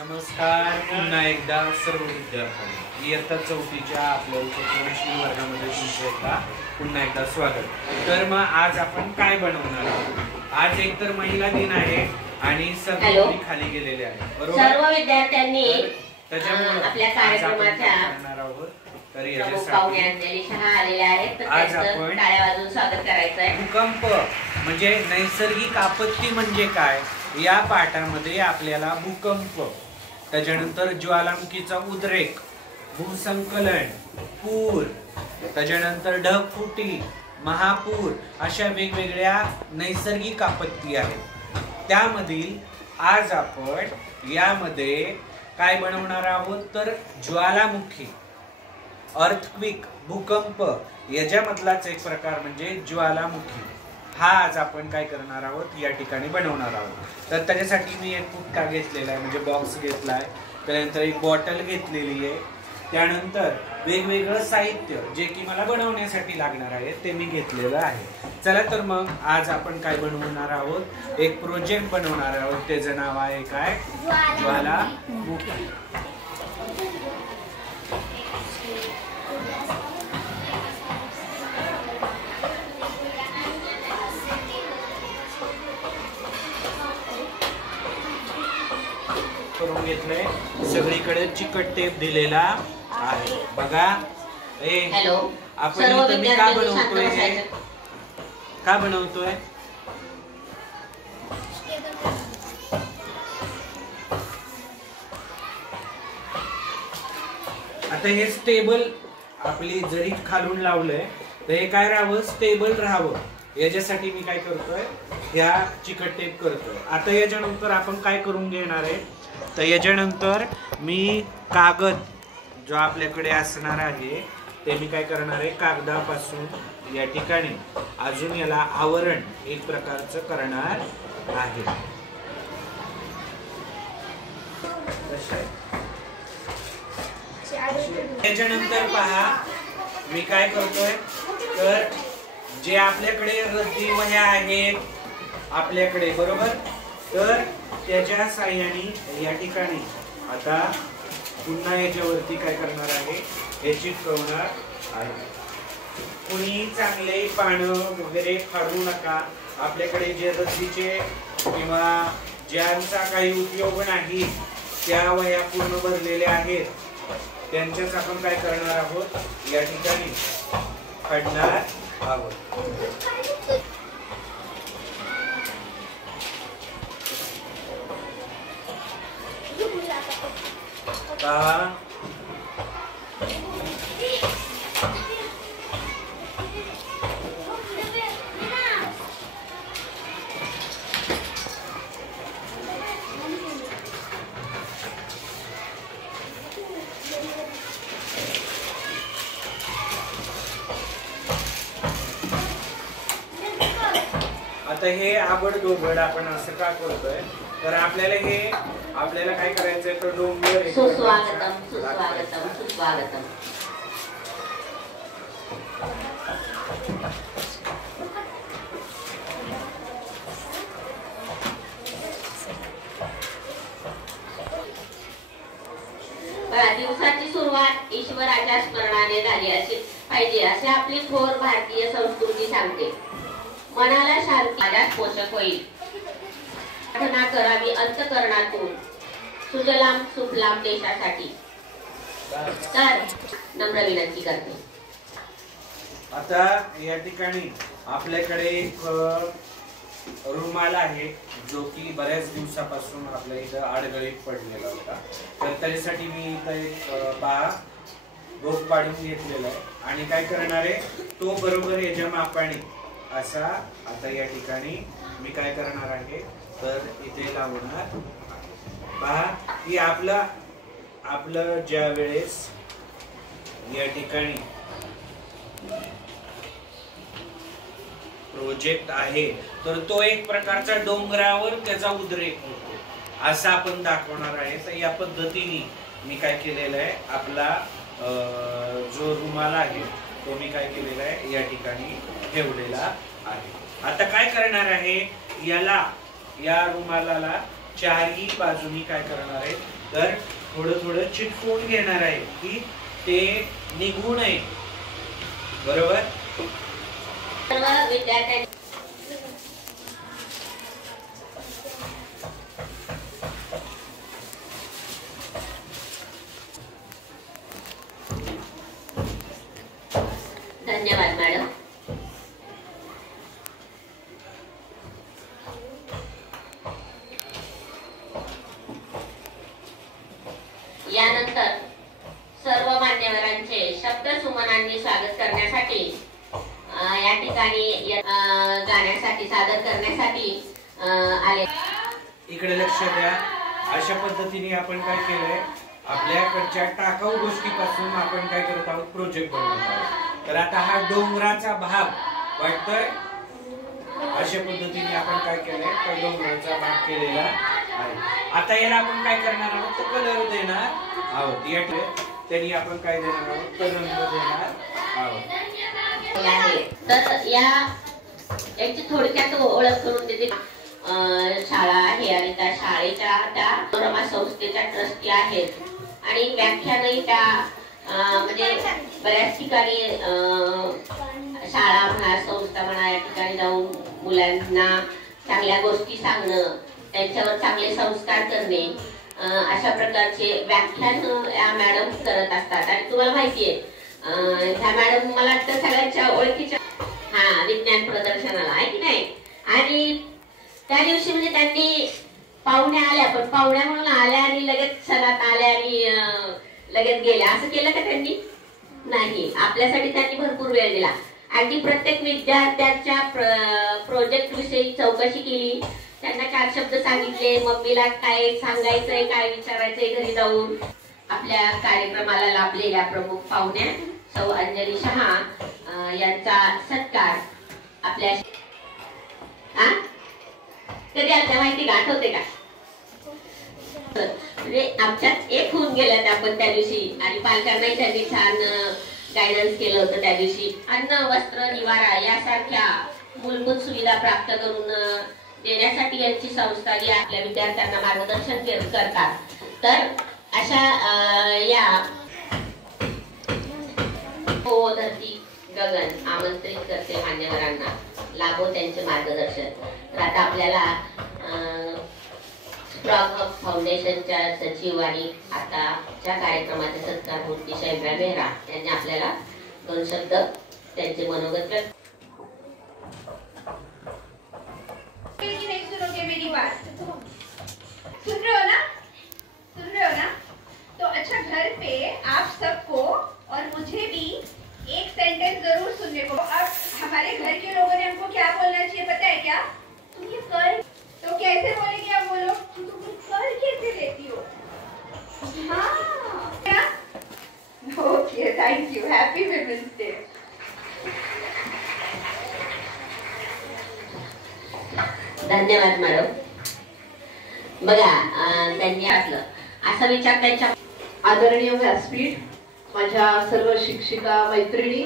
नमस्कार, पुन्हा एकदा सर्व विद्यार्थ्यांना इयत्ता चौथीच्या आपल्या उपप्रवेशनी वर्गामध्ये तुमचं एकदा पुन्हा एकदा स्वागत। तर मग आज आपण काय बनवणार आहोत? आज एक तर महिला दिन आहे आणि सर्व खाली गेलेले आहेत, बरोबर? सर्व विद्यार्थ्यांनी त्याच्यामुळे आपल्या कार्यक्रमाच्या करणार आहोत। तर याच्यासाठी आलेले आहेत, तर आज आपण टाळ्या वाजवून स्वागत करायचं आहे। भूकंप म्हणजे नैसर्गिक आपत्ती म्हणजे काय या पाठामध्ये आपल्याला भूकंप, त्याच्यानंतर ज्वालामुखीचा उद्रेक, भूसंकलन, पूर, त्याच्यानंतर ढगफुटी, महापूर अशा वेगवेगळ्या नैसर्गिक आपत्ती आहेत। त्यामधील आज आपण यामध्ये काय बनवणार आहोत तर ज्वालामुखी, अर्थक्विक, भूकंप याच्यामधलाच एक प्रकार म्हणजे ज्वालामुखी हा आज आपण काय करणार आहोत या ठिकाणी बनवणार आहोत। तर त्याच्यासाठी मी एक पुट्टा घेतलेला आहे म्हणजे बॉक्स घेतलाय, त्यानंतर एक बॉटल घेतलेली आहे, त्यानंतर वेगवेगळं साहित्य जे की मला बनवण्यासाठी लागणार आहे ते मी घेतलेलं आहे। चला तर मग आज आपण काय बनवणार आहोत, एक प्रोजेक्ट बनवणार आहोत, त्याचं नाव आहे काय ज्वालामुखी। करून घेतलंय, सगळीकडे चिकट टेप दिलेला आहे बघा। हॅलो, आपण इथं मी का बनवतोय हे का बनवतोय आता हे स्टेबल आपली जरी खालून लावलंय तर हे काय राहावं, स्टेबल राहावं याच्यासाठी मी काय करतोय ह्या चिकट टेप करतोय। आता याच्यानंतर आपण काय करून घेणार आहे तर याच्यानंतर मी कागद जो आपल्याकडे असणार आहे ते मी काय करणार आहे, कागदापासून या ठिकाणी अजून याला आवरण एक प्रकारचं करणार आहे। त्याच्यानंतर पहा मी काय करतोय तर जे आपल्याकडे रद्दी वह्या आहेत आपल्याकडे, बरोबर, तर त्याच्या साहाय्याने या ठिकाणी आता पुन्हा याच्यावरती काय करणार आहे हे चिटकवणार आहे। कुणी चांगले पानं वगैरे फाडू नका, आपल्याकडे जे रद्दीचे किंवा ज्यांचा काही उपयोग नाही त्या वह्या पूर्ण भरलेल्या आहेत त्यांच्याच आपण काय करणार आहोत या ठिकाणी फाडणार आहोत। आता हे आबडधोबड आपण असं का करतोय तर आपल्याला काय करायचंय तर डोंगर सुस्वागतम सुस्वागतम सुस्वागतम। दिवसाची सुरुवात ईश्वराच्या स्मरणाने झाली अशी पाहिजे असे आपली थोर भारतीय संस्कृती सांगते। मनाला शांती माझ्याच पोषक होईल, प्रार्थना करावी अंतःकरणातून सुजलाम सुफलाम देशासाठी, तर नम्र विनंती करते। आता या ठिकाणी आपल्याकडे एक रुमाल आहे जो की बऱ्याच दिवसापासून आपल्या इथं आडगळीत पडलेला होता, तर त्याच्यासाठी मी इथं एक रोप पाडून घेतलेला आहे आणि काय करणार आहे तो बरोबर याच्या मापाने असा आता या ठिकाणी मी काय करणार आहे तर इथे लावणार। पहा की आपलं ज्या वेळेस या ठिकाणी प्रोजेक्ट आहे तर तो एक प्रकारचा डोंगरावर त्याचा उद्रेक होतो असं आपण दाखवणार आहे। तर या पद्धतीने मी काय केलेलं आहे, आपला जो रुमाल आहे तो मी काय केलेला आहे या ठिकाणी ठेवलेला आहे। आता काय करणार आहे, याला या रुमालाला चारही बाजूनी काय करणार आहे तर थोडं थोडं चिटकवून घेणार आहे की ते निघू नये. बरोबर. सर्व विद्यार्थ्यांनी धन्यवाद मॅडम. यानंतर सर्व मान्यवरांचे शब्द सुमनांनी स्वागत करण्यासाठी या ठिकाणी गाण्यासाठी सादर करण्यासाठी आले. इकडे लक्ष द्या. अशा पद्धतीने आपण काय केलंय आपल्याकडच्या टाकाऊ गोष्टीपासून आपण काय करत आहोत प्रोजेक्ट बनवत आहोत. तर आता हा डोंगराचा भाग वाटतोय. अशा पद्धतीने आपण काय केलंय तर डोंगराचा भाग केलेला आहे. आता याला आपण काय करणार आहोत तर कलर देणार आहोत. या त्यांनी आपण काय देणार आहोत तर रंग देणार आहोत. तर याची थोडक्यात ओळख करून देते. शाळा आहे आणि त्या शाळेच्या त्या मनोरमा संस्थेच्या ट्रस्टी आहेत आणि व्याख्यानही त्या म्हणजे बऱ्याच ठिकाणी शाळा म्हणा संस्था म्हणा या ठिकाणी जाऊन मुलांना चांगल्या गोष्टी सांगणं त्यांच्यावर चांगले संस्कार करणे अशा प्रकारचे व्याख्यान या मॅडम करत असतात. आणि तुम्हाला माहितीये ह्या मॅडम मला वाटतं सगळ्यांच्या ओळखीच्या विज्ञान प्रदर्शनाला आहे की नाही. आणि त्या दिवशी म्हणजे त्यांनी पाहुण्या आल्या पण पाहुण्या म्हणून आल्या आणि लगेच सणात आल्या आणि लगेच गेल्या असं केलं का त्यांनी नाही. आपल्यासाठी त्यांनी भरपूर वेळ दिला. अगदी प्रत्येक विद्यार्थ्यांच्या प्रोजेक्ट विषयी चौकशी केली. त्यांना 4 शब्द सांगितले. मम्मीला काय सांगायचंय काय विचारायचंय घरी जाऊन. आपल्या कार्यक्रमाला लाभलेल्या प्रमुख पाहुण्या सौ अंजली शहा यांचा सत्कार आपल्या कधी आपल्या माहिती आठवते का. म्हणजे आमच्यात एक होऊन गेल्यात आपण त्या दिवशी आणि पालकांनाही त्यांनी छान गायडन्स केलं होतं त्या दिवशी. अन्न वस्त्र निवारा यासारख्या मूलभूत सुविधा प्राप्त करून देण्यासाठी यांची संस्था जी आपल्या विद्यार्थ्यांना मार्गदर्शन करतात. तर अशा या हो धरती गगन आमंत्रित करते मान्यवरांना लाभो त्यांचे मार्गदर्शन. तर आता आपल्याला स्ट्रॉंग हब फाउंडेशनच्या सचिव आणि आताच्या कार्यक्रमाचे सत्कार मूर्ती शैब्या मेहरा यांनी आपल्याला 2 शब्द त्यांचे मनोगत व्यक्त. नहीं सुनोगे मेरी बात. सुन रहे हो ना सुन रहे हो ना. तो अच्छा घर पे आप सबको और मुझे भी एक सेंटेंस जरूर सुनने को. अब हमारे घर के लोगों ने हमको क्या बोलना चाहिए पता है क्या. तुम ये कर तो कैसे बोलेंगे आप बोलो तुम ये कर कैसे लेती हो. हाँ okay thank you. Happy women's day. धन्यवाद मॅडम. बघा त्यांनी असलं असा विचार त्यांच्या आदरणीय व्यासपीठ माझ्या सर्व शिक्षिका मैत्रिणी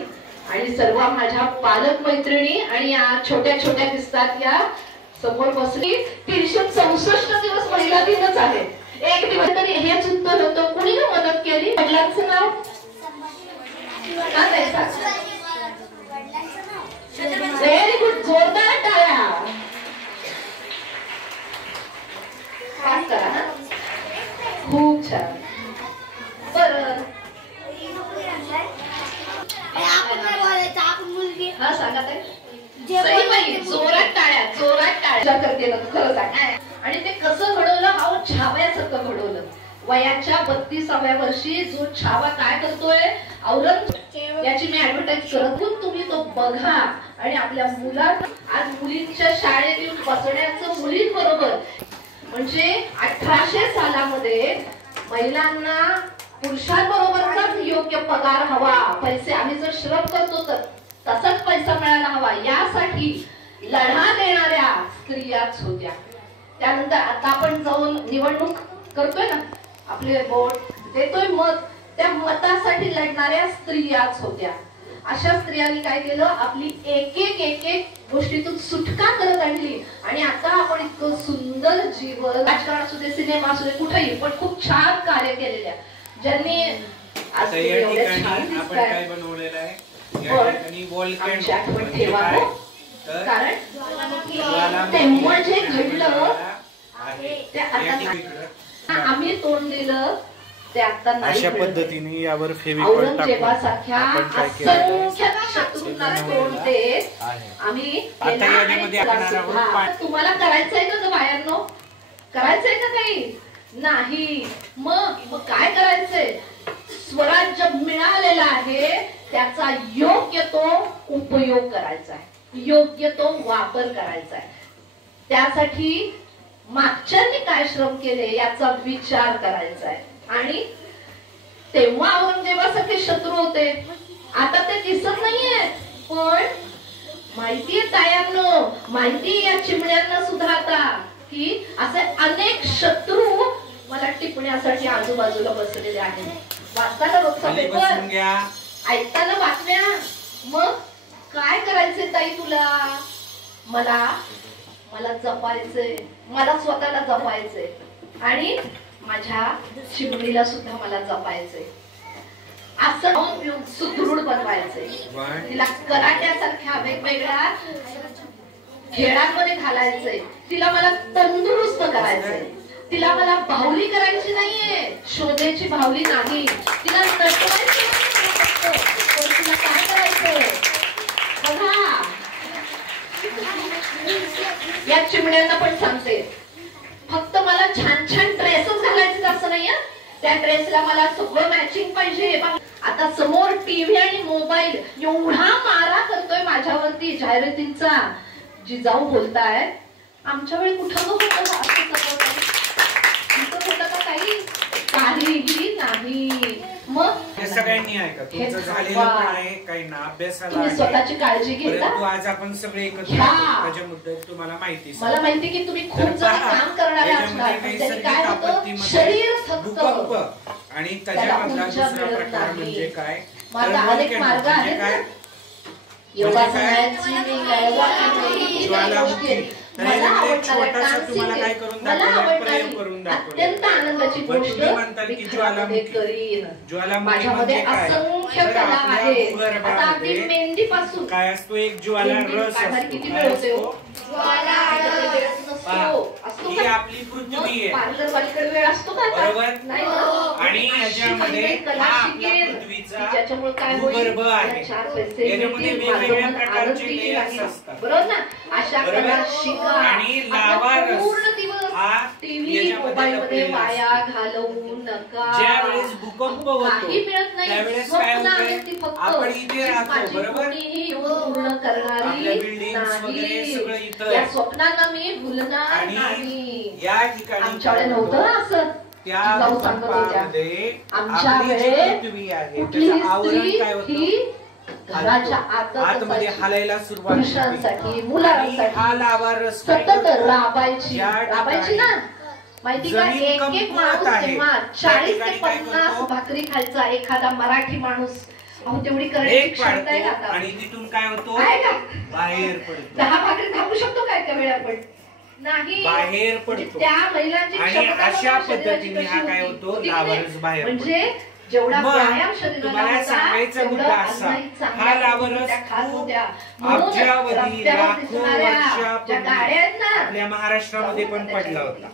आणि सर्व माझ्या पालक मैत्रिणी आणि या छोट्या छोट्या दिसतात या समोर बसली. 364 दिवस महिला दिनच आहे. एक दिवस तरी हेच उत्तर होतं कुणी मदत केली. वडिलांचं नाव व्हेरी गुड. जोरदार टाळ्या. खूप छान. बरं हा सांगा ताई. जोरात टाळ्या जोरात टाळ्या करते ना तू खरं सांग. आणि ते कसं घडवलं हा छाव्यासारखं घडवलं. वयाच्या 32व्या वर्षी जो छावा काय करतोय औरंग याची मी ऍडव्हर्टाईज करत तुम्ही तो बघा. आणि आपल्या मुलांना आज मुलींच्या शाळेत येऊन बसण्याचं मुलींबरोबर म्हणजे 1800 सालामध्ये महिलांना पुरुषांबरोबरचाच योग्य पगार हवा. पैसे आम्ही जर श्रम करतो तर तसाच पैसा मिळायला हवा यासाठी लढा देणाऱ्या स्त्रियाच होत्या. त्यानंतर आता आपण जाऊन निवडणूक करतोय ना आपले वोट देतोय मत त्या मतासाठी लढणाऱ्या स्त्रियाच होत्या. अशा स्त्रियांनी काय केलं आपली एक एक गोष्टीतून सुटका करत आणली आणि आता आपण इतकं सुंदर जीवन, राजकारण असू दे, सिनेमा असू दे, कुठेही पण खूप छान कार्य केलेल्या ज्यांनी आज आता या एवढ्या ठिकाणी छान आपण दिसताय. काय बनवलेलं आहे, पण या ठिकाणी volcano आमची आठवण म्हणजे ठेवा काय? हो. तर कारण ज्वालामुखी तेव्हा जे घडलं आहे. ते या आता ठिकाणी आम्ही तोंड दिलं ते आता नाही अशा घडलं. पद्धतीने यावर फेविकॉल औरंगजेबासारख्या आपण काय केलं असंख्य शत्रूंना तोंड देत आहे. आम्ही आता केला आणि याच्यामध्ये आपण केला आहोत सुद्धा. पाणी. तुम्हाला करायचंय का बायांनो? करायचंय का काही नाही? मग काय करायचंय? स्वराज्य मिळालेला आहे त्याचा योग्य तो उपयोग करायचा आहे, योग्य तो वापर करायचा आहे. त्यासाठी मागच्यांनी काय श्रम केले याचा विचार करायचा आहे. आणि तेव्हा औरंगजेबासारखे शत्रू होते, आता ते दिसत नाहीये. पण माहितीये तायांनो, माहिती या चिमण्यांना सुद्धा आता की असे अनेक शत्रू मला टिपण्यासाठी आजूबाजूला बसलेले आहेत. वाचताना रोजचा खाली पेपर, बसून घ्या. ऐकताना बातम्या. मग काय करायचंय ताई तुला? मला जपायचंय, मला स्वतःला जपायचंय आणि माझ्या चिमणीला सुद्धा मला जपायचंय. असं सुदृढ बनवायचंय. तिला कराट्यासारख्या वेगवेगळ्या खेळांमध्ये घालायचंय. तिला मला तंदुरुस्त करायचंय. तिला मला बाहुली करायची नाहीये, शोधेची बाहुली नाही. तिला नटवायची नाहीये. पण तिला काय करायचंय बघा, या चिमण्यांना पण सांगते, फक्त मला छान छान ड्रेसच घालायचे असं नाही. त्या ड्रेसला मला सगळं मॅचिंग पाहिजे. आता समोर टीव्ही आणि मोबाईल एवढा मारा करतोय माझ्यावरती जाहिरातींचा. जिजाऊ बोलताय, आमच्या वेळी कुठं होतं असं होतं का काही? काहीही नाही. मग हे सगळ्यांनी ऐका, तुमचं झालेलं पण आहे, काही ना अभ्यासाला तुम्ही आहे. स्वतःची काळजी घेता. परंतु आज आपण सगळे एकत्र घ्या. आहोत, त्याच्याबद्दल तुम्हाला माहिती मला माहिती की तुम्ही खूप तर जण पहा, काम करणारे याच्यामध्ये आजकाल, पण त्यांनी नैसर्गिक काय होतं, आपत्तीमध्ये शरीर थकतं. भूकंप आणि त्याच्यामधला ऊर्जा दुसरा मिळत प्रकार नाही. म्हणजे काय? मग आता तर अनेक volcano मार्ग म्हणजे आहेत काय? ना. योगासन म्हणजे काय? आहे, स्विमिंग आहे, वॉकिंग आहे, किती ज्वालामुखी. गोष्टी आहेत. तर मला याच्यामध्ये आवडणारे छोटासा dancing तुम्हाला आहे. काय करून मला दाखवलं? प्रयोग आवडणारी करून दाखवलं. अत्यंत आनंदाची पण गोष्ट तुम्ही म्हणताल मी की घरामध्ये ज्वालामुखी. करीन. ज्वालामुखी माझ्यामध्ये म्हणजे काय? असंख्य तर कला आपल्या आहेत. भूगर्भामध्ये आता अगदी मेहंदीपासून काय असतो? एक ज्वाला रस काढायला असतो. किती काय वेळ होते हो? असतो? ज्वाला वेळ नसतो. असतो ही का? आपली पृथ्वी आहे, पार्लरवालीकडे वेळ असतो का आता? बरोबर? नाही ना. आणि याच्यामध्ये अशी कला हा आपला शिकेल, पृथ्वीचा की ज्याच्यामुळे काय होईल? भूगर्भ आहे. मला 4 पैसे याच्यामध्ये मिळतील, वेगवेगळ्या माझं मन प्रकारचे आनंदी layers राहील. असतात. बरोबर ना? अशा बरोबर? कला शिका. आणि आपला लावा रस पूर्ण दिवस हा टीव्ही याच्यामध्ये मोबाईल मध्ये लपलेला वाया असतो. घालवू नका. ज्या वेळेस भूकंप होतो काही मिळत नाही. त्यावेळेस काय स्वप्न होतंय? आहेत ती फक्त. आपण इथे राहतो, माझी बरोबर? कोणीही येऊन पूर्ण आपल्या करणारी buildings वगैरे सगळं नाही. इथं या आहे. स्वप्नांना मी भुलणार आणि नाही. या ठिकाणी आमच्याकडे नव्हतं ना असं. त्या जाऊ सांगत होत्या. भूकंपामध्ये आमच्या आपली जी वेळेत पृथ्वी आहे कुठलीही त्याचं आवरण स्त्री काय होतं? ही घराच्या आतमध्ये आतच हालायला सुरुवात पुरुषांसाठी, होती. मुलांसाठी आणि हा लावा रस काय सतत करतो? राबायची या ठिकाणी राबायची ना. माहिती का? जमीन एक कमकुवत माणूस आहे. तेव्हा त्या 40 ते ठिकाणी काय 50 करतो? भाकरी खायचा एखादा मराठी माणूस. अहो तेवढी करण्याची एक क्षमता आहे का पाडतो आता? आणि तिथून काय होतो? आहे का? बाहेर पडतो. 10 भाकरी थांबू शकतो काय त्या वेळी आपण? नाही. बाहेर म्हणजे पडतो. त्या महिलांची आणि क्षमता अशा बघा शरीराची पद्धतीने कशी हा काय होती. होतो? होती की नाही? लावरस बाहेर म्हणजे जेवढा मग व्यायाम शरीराला तुम्हाला होता, सांगायचा तेवढं मुद्दा असा, अन्नही चांगलं हा लावरस होतं, त्या खात होत्या. म्हणून अब्जावधी रस्त्यावर लाखो दिसणाऱ्या ज्या गाड्या आहेत ना, आपल्या महाराष्ट्रामध्ये पण पडला होता.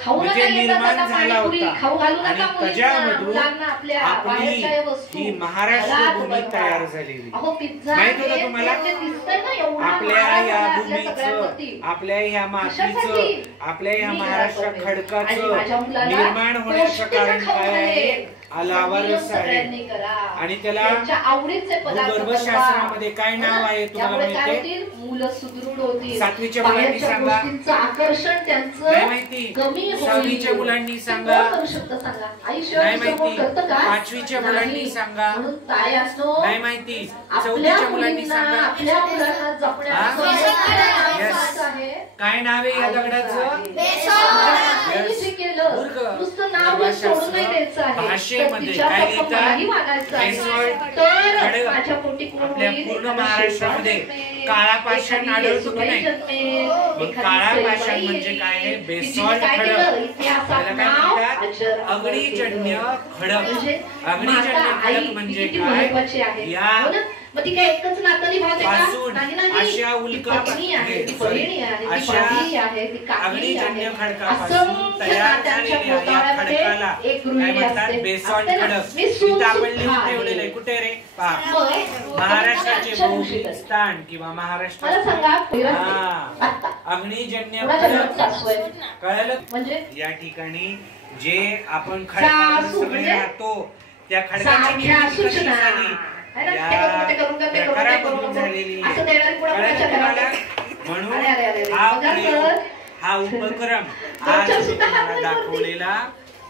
खाऊ नका म्हणजे येतात निर्माण आता झाला पाणीपुरी, होता. खाऊ घालू आणि नका मुलींना, त्याच्यामधून मुलांना आपल्या आपली बाहेरच्या या वस्तू ही महाराष्ट्र घरात भूमी बनवा. तयार झालेली. अहो पिझ्झा माहित होतं हे तुम्हाला? ते दिसतंय ना एवढा आपल्या मारा या झाला आपल्या भूमीचं, सगळ्यांवरती. आपल्या ह्या मातीचं, कशासाठी? आपल्या ह्या मी महाराष्ट्र घरात बनवेन. आणि खडकाचं माझ्या मुलाला निर्माण होण्याचं पौष्टिक कारण खाऊ काय आहे? घालेन. लावा रस आहे. सगळ्यांनी करा. आणि त्याला त्यांच्या आवडीचे पदार्थ भूगर्भशास्त्रामध्ये काय नाव आहे तुम्हाला त्यामुळे काय माहितीये? होतील? मुलं सुदृढ होतील. 7वीच्या मुलांनी बाहेरच्या सांगा. गोष्टींचं आकर्षण नाही त्यांचं माहिती? कमी होईल. 6वीच्या मुलांनी ते सांगा. कोण करू शकतं सांगा? आई नाही शिवाय माहिती? कोण करतं का? 5वीच्या मुलांनी नाही. सांगा. म्हणून ताई असो, नाही माहिती? आपल्या 4वीच्या मुलांनी मुलींना, सांगा. आपल्या मुलांना जपण्याचं हा? काय Yes. महत्त्वाचं आहे? काय नाव आहे या दगडाचं? त्यांनी जे केलं नुसतं नाव सोडून नाही द्यायचं आहे, भाषेमध्ये तिच्या काय लिहितात? पप्पालाही वागायचं आहे. बेसॉल्ट तर खडक माझ्या पोटी कोण आपल्या होईल? पूर्ण एखादा महाराष्ट्रामध्ये शिवबा जन्मेल, काळा पाषाण एखादी आढळतो की येसुबाई नाही? जन्मेल, मग एखादी काळा सईबाई पाषाण येईल. म्हणजे काय आहे? की जिने बेसॉल्ट काय खडक. केलं? इतिहासात त्याला काय नाव म्हणतात? अजर अग्निजन्य खडक. म्हणजे अग्निजन्य माता, आई खडक म्हणजे किती काय? महत्वाची आहे. या हो ना? मग ती काय एकच नातं निभावते का? पासून नाही, नाही. अशा ती उल्का पत्नी आहे, ती सॉरी, बहिणी आहे, ती अशा भाभी आहे, ती काकी अग्निजन्य आहे. खडकापासून असंख्य तयार नात्यांच्या झालेल्या या पोटाळ्यामध्ये खडकाला एक काय गृहिणी म्हणतात? असते. बेसॉल्ट असते ना? खडक. मी सून इथं आपण सुद्धा लिहून आहे. ठेवलेलं आहे. कुठे रे? पहा. मग महाराष्ट्राचे अच्छा भौगोलिक गोष्ट. स्थान किंवा मला महाराष्ट्राचे सांगा हा. आता अग्निजन्य कुणाच्या घरात खडक. सासू आहे? कळलं? म्हणजे या ठिकाणी जे आपण खडकावर सासू सगळे म्हणजे राहतो त्या खडकाची साध्या निर्मिती कशी सूचना. झाली? है ना? या ते करून ते करून का, ते करून ते करून प्रकारामधून नको. झालेली आहे. असं देणारी पुढं कळलं कोणाच्या तुम्हाला? घरात? म्हणून अरे, अरे, अरे, अरे. हा बघा प्रयोग, तर. हा उपक्रम तुमच्या आज मी सुद्धा हात तुम्हाला नाही वरती. दाखवलेला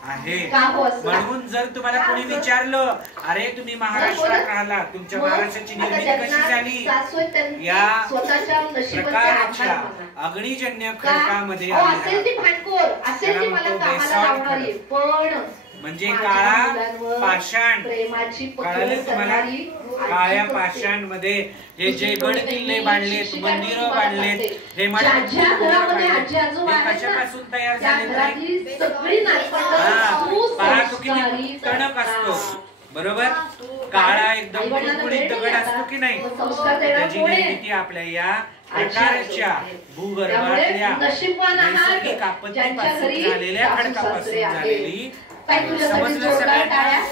आहे. का हो असं? म्हणून जर तुम्हाला कोणी विचारलं, अरे तुम्ही महाराष्ट्रात राहिला, तुमच्या मग महाराष्ट्राची आता निर्मिती ज्यांना कशी झाली? सासू आहे त्यांनी या स्वतःच्या नशिबाचा प्रकारच्या आभार माना. अग्निजन्य का? खडकामध्ये अहो, आलेला असेल ती भांडखोर, असेल त्याला ती मला म्हणतो कामाला बेसॉल्ट लावणारी, पण म्हणजे माझ्या काळा मुलांवर पाषाण. प्रेमाची कळालं पकड तुम्हाला? करणारी काळ्या आजी पाषाण मध्ये हे जे दुसरी गड कोणी किल्ले नाही, बांधलेत, शिक्षिकांनी मंदिरं तुम्हाला बांधलेत, सांगते. हे मला ज्या घरामध्ये आजी आजोबा हे आहेत ना, कशापासून तयार त्या झाले? घरातली सगळी नातवंडं हा, पहा तो किती सुसंस्कारी टणक असतो. असतात. बरोबर? काळा एकदम आईवडिलांना कुरकुरीत वेळ दगड नाही असतो की नाही? आता. संस्कार देणार त्याची कोण आहे? निर्मिती आपल्या या आजी प्रकारच्या आजोबा. भूगर्भातल्या त्यामुळे नशीबवान आहात, नैसर्गिक ज्यांच्या आपत्तीपासून घरी झालेल्या सासू खडकापासून सासरे आहेत. झालेली. ताई, तुझ्यासाठी समजलं जोरदार सगळ्यांना? टाळ्या.